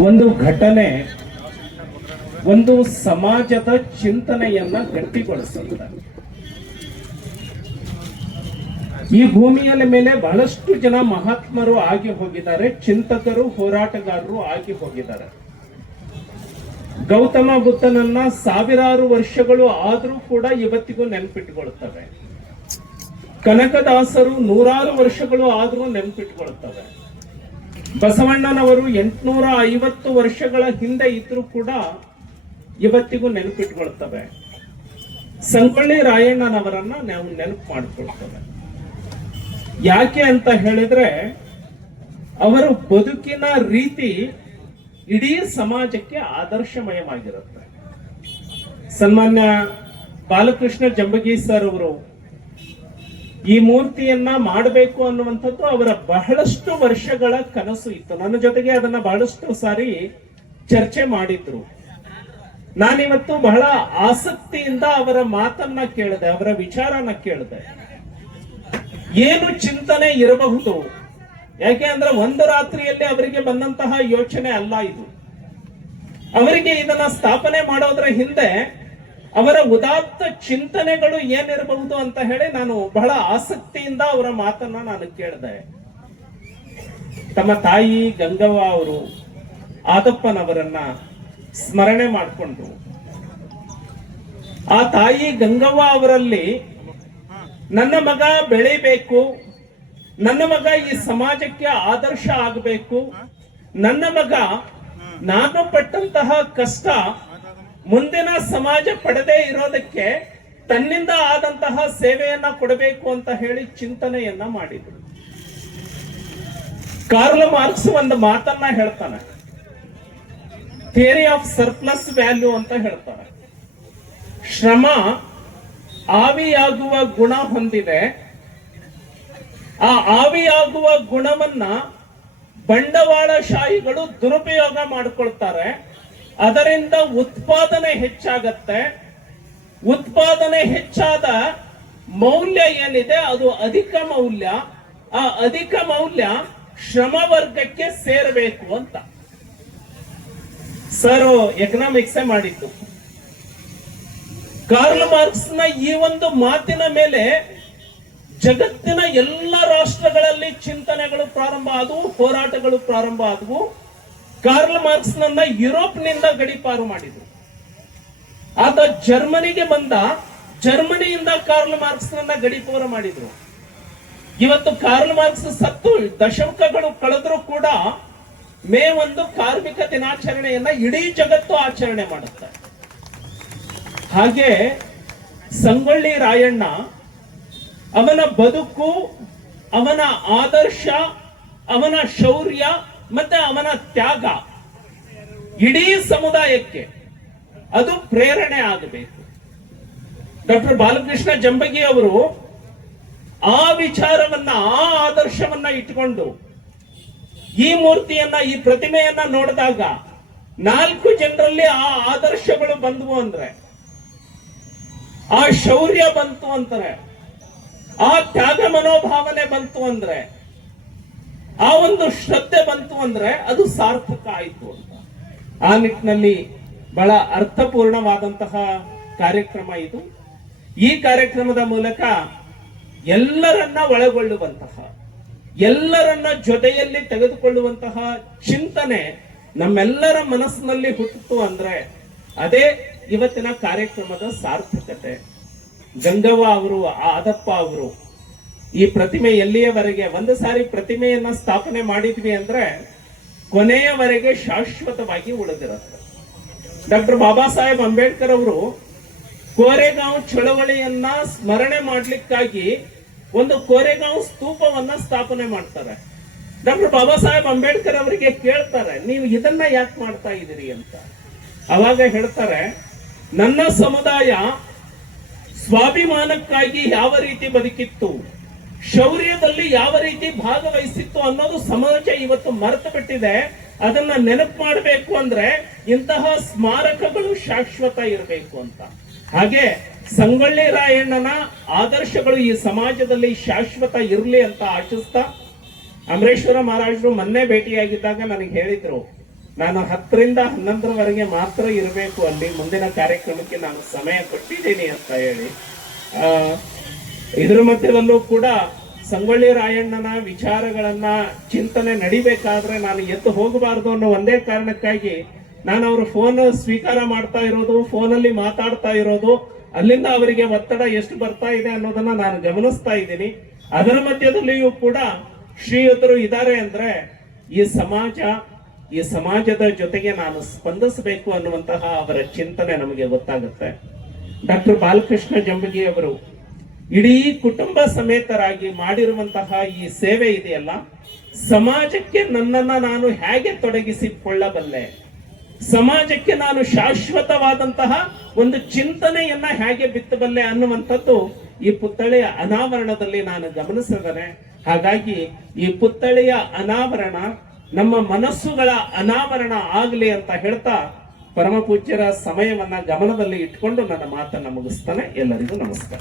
ಒಂದು ಘಟನೆ ಒಂದು ಸಮಾಜದ ಚಿಂತನೆಯನ್ನ ಗಟ್ಟಿಗೊಳಿಸುತ್ತದೆ ಈ ಭೂಮಿಯ ಮೇಲೆ ಬಹಳಷ್ಟು ಜನ ಮಹಾತ್ಮರು ಆಗಿ ಹೋಗಿದ್ದಾರೆ, ಚಿಂತಕರು, ಹೋರಾಟಗಾರರು ಆಗಿ ಹೋಗಿದ್ದಾರೆ. ಗೌತಮ ಬುದ್ಧನನ್ನ ಸಾವಿರಾರು ವರ್ಷಗಳು ಆದರೂ ಕೂಡ ಇವತ್ತಿಗೂ ನೆನಪಿಟ್ಟುಕೊಳ್ಳುತ್ತವೆ ಕನಕದಾಸರು ನೂರಾರು ವರ್ಷಗಳು ಆದರೂ ನೆನಪಿಟ್ಟುಕೊಳ್ಳುತ್ತವೆ ಬಸವಣ್ಣನವರು ಎಂಟುನೂರ ಐವತ್ತು ವರ್ಷಗಳ ಹಿಂದೆ ಇದ್ರೂ ಕೂಡ ಇವತ್ತಿಗೂ ನೆನಪಿಟ್ಕೊಳ್ತವೆ. ಸಂಗೊಳ್ಳಿ ರಾಯಣ್ಣನವರನ್ನ ನಾವು ನೆನಪು ಮಾಡಿಕೊಳ್ತೇವೆ. ಯಾಕೆ ಅಂತ ಹೇಳಿದ್ರೆ, ಅವರು ಬದುಕಿನ ರೀತಿ ಇಡೀ ಸಮಾಜಕ್ಕೆ ಆದರ್ಶಮಯವಾಗಿರುತ್ತೆ. ಸನ್ಮಾನ್ಯ ಬಾಲಕೃಷ್ಣ ಜಂಬಗಿ ಸರ್ ಅವರು ಈ ಮೂರ್ತಿಯನ್ನ ಮಾಡಬೇಕು ಅನ್ನುವಂಥದ್ದು ಅವರ ಬಹಳಷ್ಟು ವರ್ಷಗಳ ಕನಸು ಇತ್ತು. ನನ್ನ ಜೊತೆಗೆ ಅದನ್ನ ಬಹಳಷ್ಟು ಸಾರಿ ಚರ್ಚೆ ಮಾಡಿದ್ರು. ನಾನಿವತ್ತು ಬಹಳ ಆಸಕ್ತಿಯಿಂದ ಅವರ ಮಾತನ್ನ ಕೇಳಿದೆ, ಅವರ ವಿಚಾರನ ಕೇಳಿದೆ. ಏನು ಚಿಂತನೆ ಇರಬಹುದು? ಯಾಕೆ ಅಂದ್ರೆ ಒಂದು ರಾತ್ರಿಯಲ್ಲಿ ಅವರಿಗೆ ಬಂದಂತಹ ಯೋಚನೆ ಅಲ್ಲ ಇದು. ಅವರಿಗೆ ಇದನ್ನ ಸ್ಥಾಪನೆ ಮಾಡೋದ್ರ ಹಿಂದೆ ಅವರ ಉದಾತ್ತ ಚಿಂತನೆಗಳು ಏನಿರಬಹುದು ಅಂತ ಹೇಳಿ ನಾನು ಬಹಳ ಆಸಕ್ತಿಯಿಂದ ಅವರ ಮಾತನ್ನ ನಾನು ಕೇಳಿದೆ. ತಮ್ಮ ತಾಯಿ ಗಂಗವ್ವ ಅವರು ಆದಪ್ಪನವರನ್ನ ಸ್ಮರಣೆ ಮಾಡಿಕೊಂಡ್ರು. ಆ ತಾಯಿ ಗಂಗವ್ವ ಅವರಲ್ಲಿ ನನ್ನ ಮಗ ಬೆಳಿಬೇಕು ನನ್ನ ಮಗ ಈ ಸಮಾಜಕ್ಕೆ ಆದರ್ಶ ಆಗಬೇಕು ನನ್ನ ಮಗ ನಾನು ಪಟ್ಟಂತಹ ಕಷ್ಟ ಮುಂದಿನ ಸಮಾಜ ಪಡೆದೇ ಇರೋದಕ್ಕೆ ತನ್ನಿಂದ ಆದಂತಹ ಸೇವೆಯನ್ನ ಕೊಡಬೇಕು ಅಂತ ಹೇಳಿ ಚಿಂತನೆಯನ್ನ ಮಾಡಿದ್ರು. ಕಾರ್ಲ್ ಮಾರ್ಕ್ಸ್ ಒಂದು ಮಾತನ್ನ ಹೇಳ್ತಾನೆ. ಥಿಯರಿ ಆಫ್ ಸರ್ಪ್ಲಸ್ ವ್ಯಾಲ್ಯೂ ಅಂತ ಹೇಳ್ತಾರೆ ಶ್ರಮ ಆವಿಯಾಗುವ ಗುಣ ಹೊಂದಿದೆ. ಆ ಆವಿಯಾಗುವ ಗುಣವನ್ನ ಬಂಡವಾಳಶಾಹಿಗಳು ದುರುಪಯೋಗ ಮಾಡಿಕೊಳ್ತಾರೆ. ಅದರಿಂದ ಉತ್ಪಾದನೆ ಹೆಚ್ಚಾಗತ್ತೆ. ಉತ್ಪಾದನೆ ಹೆಚ್ಚಾದ ಮೌಲ್ಯ ಏನಿದೆ ಅದು ಅಧಿಕ ಮೌಲ್ಯ. ಆ ಅಧಿಕ ಮೌಲ್ಯ ಶ್ರಮ ವರ್ಗಕ್ಕೆ ಸೇರಬೇಕು ಅಂತ. ಸರ್ ಎಕನಾಮಿಕ್ಸ್ ಮಾಡಿದ್ದು. ಕಾರ್ಲ್ ಮಾರ್ಕ್ಸ್ನ ಈ ಒಂದು ಮಾತಿನ ಮೇಲೆ ಜಗತ್ತಿನ ಎಲ್ಲ ರಾಷ್ಟ್ರಗಳಲ್ಲಿ ಚಿಂತನೆಗಳು ಪ್ರಾರಂಭ ಆದವು, ಹೋರಾಟಗಳು ಪ್ರಾರಂಭ ಆದವು. ಕಾರ್ಲ್ ಮಾರ್ಕ್ಸ್ ನನ್ನ ಯುರೋಪ್ನಿಂದ ಗಡಿಪಾರು ಮಾಡಿದ್ರು. ಆತ ಜರ್ಮನಿಗೆ ಬಂದ, ಜರ್ಮನಿಯಿಂದ ಕಾರ್ಲ್ ಮಾರ್ಕ್ಸ್ ನನ್ನ ಗಡಿಪಾರು ಮಾಡಿದ್ರು. ಇವತ್ತು ಕಾರ್ಲ್ ಮಾರ್ಕ್ಸ್ ಸತ್ತು, ದಶಕಗಳು ಕಳೆದ್ರೂ ಕೂಡ ಮೇ ಒಂದು ಕಾರ್ಮಿಕ ದಿನಾಚರಣೆಯನ್ನ ಇಡೀ ಜಗತ್ತು ಆಚರಣೆ ಮಾಡುತ್ತೆ. ಹಾಗೆ ಸಂಗೊಳ್ಳಿ ರಾಯಣ್ಣ ಅವನ ಬದುಕು, ಅವನ ಆದರ್ಶ, ಅವನ ಶೌರ್ಯ ಮತ್ತೆ ಅವನ ತ್ಯಾಗ. ಇಡೀ ಸಮುದಾಯಕ್ಕೆ ಅದು ಪ್ರೇರಣೆ ಆಗಬೇಕು. ಡಾಕ್ಟರ್ ಬಾಲಕೃಷ್ಣ ಜಂಬಗಿ ಅವರು ಆ ವಿಚಾರವನ್ನ, ಆ ಆದರ್ಶವನ್ನ ಇಟ್ಕೊಂಡು ಈ ಮೂರ್ತಿಯನ್ನ, ಈ ಪ್ರತಿಮೆಯನ್ನ ನೋಡಿದಾಗ ನಾಲ್ಕು ಜನರಲ್ಲಿ ಆ ಆದರ್ಶಗಳು ಬಂದವು ಅಂದ್ರೆ, ಆ ಶೌರ್ಯ ಬಂತು ಅಂತಾರೆ ಆ ತ್ಯಾಗ ಮನೋಭಾವನೆ ಬಂತು ಅಂದ್ರೆ ಆ ಒಂದು ಶ್ರದ್ಧೆ ಬಂತು ಅಂದ್ರೆ ಅದು ಸಾರ್ಥಕ ಆಯಿತು ಅಂತ. ಆ ನಿಟ್ಟಿನಲ್ಲಿ ಬಹಳ ಅರ್ಥಪೂರ್ಣವಾದಂತಹ ಕಾರ್ಯಕ್ರಮ ಇದು. ಈ ಕಾರ್ಯಕ್ರಮದ ಮೂಲಕ ಎಲ್ಲರನ್ನ ಒಳಗೊಳ್ಳುವಂತಹ, ಎಲ್ಲರನ್ನ ಜೊತೆಯಲ್ಲಿ ತೆಗೆದುಕೊಳ್ಳುವಂತಹ ಚಿಂತನೆ ನಮ್ಮೆಲ್ಲರ ಮನಸ್ಸಿನಲ್ಲಿ ಹುಟ್ಟಿತು ಅಂದ್ರೆ ಅದೇ ಇವತ್ತಿನ ಕಾರ್ಯಕ್ರಮದ ಸಾರ್ಥಕತೆ. ಗಂಗವ್ವ ಅವರು, ಆದಪ್ಪ ಅವರು ಈ ಪ್ರತಿಮೆ ಎಲ್ಲಿಯವರೆಗೆ? ಒಂದು ಸಾರಿ ಪ್ರತಿಮೆಯನ್ನ ಸ್ಥಾಪನೆ ಮಾಡಿದ್ವಿ ಅಂದ್ರೆ ಕೊನೆಯವರೆಗೆ ಶಾಶ್ವತವಾಗಿ ಉಳಿದಿರುತ್ತೆ. ಡಾಕ್ಟರ್ ಬಾಬಾ ಸಾಹೇಬ್ ಅಂಬೇಡ್ಕರ್ ಅವರು ಕೋರೆಗಾಂವ್ ಚಳವಳಿಯನ್ನ ಸ್ಮರಣೆ ಮಾಡ್ಲಿಕ್ಕಾಗಿ ಒಂದು ಕೋರೆಗಾಂವ್ ಸ್ತೂಪವನ್ನ ಸ್ಥಾಪನೆ ಮಾಡ್ತಾರೆ. ಡಾಕ್ಟರ್ ಬಾಬಾ ಸಾಹೇಬ್ ಅಂಬೇಡ್ಕರ್ ಅವರಿಗೆ ಕೇಳ್ತಾರೆ, ನೀವು ಇದನ್ನ ಯಾಕೆ ಮಾಡ್ತಾ ಇದ್ದೀರಿ? ಅಂತ. ಅವಾಗ ಹೇಳ್ತಾರೆ, ನನ್ನ ಸಮುದಾಯ ಸ್ವಾಭಿಮಾನಕ್ಕಾಗಿ ಯಾವ ರೀತಿ ಬದುಕಿತ್ತು? ಶೌರ್ಯದಲ್ಲಿ ಯಾವ ರೀತಿ ಭಾಗವಹಿಸಿತ್ತು ಅನ್ನೋದು ಸಮಾಜ ಇವತ್ತು ಮರೆತು ಬಿಟ್ಟಿದೆ ಅದನ್ನ ನೆನಪು ಮಾಡಬೇಕು ಅಂದ್ರೆ ಇಂತಹ ಸ್ಮಾರಕಗಳು ಶಾಶ್ವತ ಇರಬೇಕು ಅಂತ. ಹಾಗೆ ಸಂಗೊಳ್ಳಿ ರಾಯಣ್ಣನ ಆದರ್ಶಗಳು ಈ ಸಮಾಜದಲ್ಲಿ ಶಾಶ್ವತ ಇರಲಿ ಅಂತ ಆಶಿಸ್ತಾ ಅಮರೇಶ್ವರ ಮಹಾರಾಜರು ಮೊನ್ನೆ ಭೇಟಿಯಾಗಿದ್ದಾಗ ನನಗೆ ಹೇಳಿದ್ರು, ನಾನು ಹತ್ತರಿಂದ ಹನ್ನೊಂದರವರೆಗೆ ಮಾತ್ರ ಇರಬೇಕು ಅಲ್ಲಿ, ಮುಂದಿನ ಕಾರ್ಯಕ್ರಮಕ್ಕೆ ನಾನು ಸಮಯ ಕೊಟ್ಟಿದ್ದೀನಿ ಅಂತ ಹೇಳಿ. ಇದ್ರ ಮಧ್ಯದಲ್ಲೂ ಕೂಡ ಸಂಗೊಳ್ಳಿ ರಾಯಣ್ಣನ ವಿಚಾರಗಳನ್ನ ಚಿಂತನೆ ನಡಿಬೇಕಾದ್ರೆ ನಾನು ಎದ್ದು ಹೋಗಬಾರದು ಅನ್ನೋ ಒಂದೇ ಕಾರಣಕ್ಕಾಗಿ ನಾನು ಅವರು ಫೋನ್ ಸ್ವೀಕಾರ ಮಾಡ್ತಾ ಇರೋದು ಫೋನಲ್ಲಿ ಮಾತಾಡ್ತಾ ಇರೋದು, ಅಲ್ಲಿಂದ ಅವರಿಗೆ ಒತ್ತಡ ಎಷ್ಟು ಬರ್ತಾ ಇದೆ ಅನ್ನೋದನ್ನ ನಾನು ಗಮನಿಸ್ತಾ ಇದ್ದೀನಿ. ಅದರ ಮಧ್ಯದಲ್ಲಿಯೂ ಕೂಡ ಶ್ರೀಯುತರು ಇದ್ದಾರೆ ಅಂದ್ರೆ ಈ ಸಮಾಜ, ಈ ಸಮಾಜದ ಜೊತೆಗೆ ನಾನು ಸ್ಪಂದಿಸಬೇಕು ಅನ್ನುವಂತಹ ಅವರ ಚಿಂತನೆ ನಮಗೆ ಗೊತ್ತಾಗುತ್ತೆ. ಡಾಕ್ಟರ್ ಬಾಲಕೃಷ್ಣ ಜಂಬಗಿ ಅವರು ಇಡೀ ಕುಟುಂಬ ಸಮೇತರಾಗಿ ಮಾಡಿರುವಂತಹ ಈ ಸೇವೆ ಇದೆಯಲ್ಲ? ಸಮಾಜಕ್ಕೆ ನನ್ನನ್ನ ನಾನು ಹೇಗೆ ತೊಡಗಿಸಿಕೊಳ್ಳಬಲ್ಲೆ? ಸಮಾಜಕ್ಕೆ ನಾನು ಶಾಶ್ವತವಾದಂತಹ ಒಂದು ಚಿಂತನೆಯನ್ನ ಹೇಗೆ ಬಿತ್ತಬಲ್ಲೆ ಅನ್ನುವಂಥದ್ದು ಈ ಪುತ್ಥಳಿಯ ಅನಾವರಣದಲ್ಲಿ ನಾನು ಗಮನಿಸಿದರೆ, ಹಾಗಾಗಿ ಈ ಪುತ್ಥಳಿಯ ಅನಾವರಣ ನಮ್ಮ ಮನಸ್ಸುಗಳ ಅನಾವರಣ ಆಗಲಿ ಅಂತ ಹೇಳ್ತಾ ಪರಮ ಪೂಜ್ಯರ ಸಮಯವನ್ನ ಗಮನದಲ್ಲಿ ಇಟ್ಕೊಂಡು ನನ್ನ ಮಾತನ್ನ ಮುಗಿಸ್ತಾನೆ. ಎಲ್ಲರಿಗೂ ನಮಸ್ಕಾರ.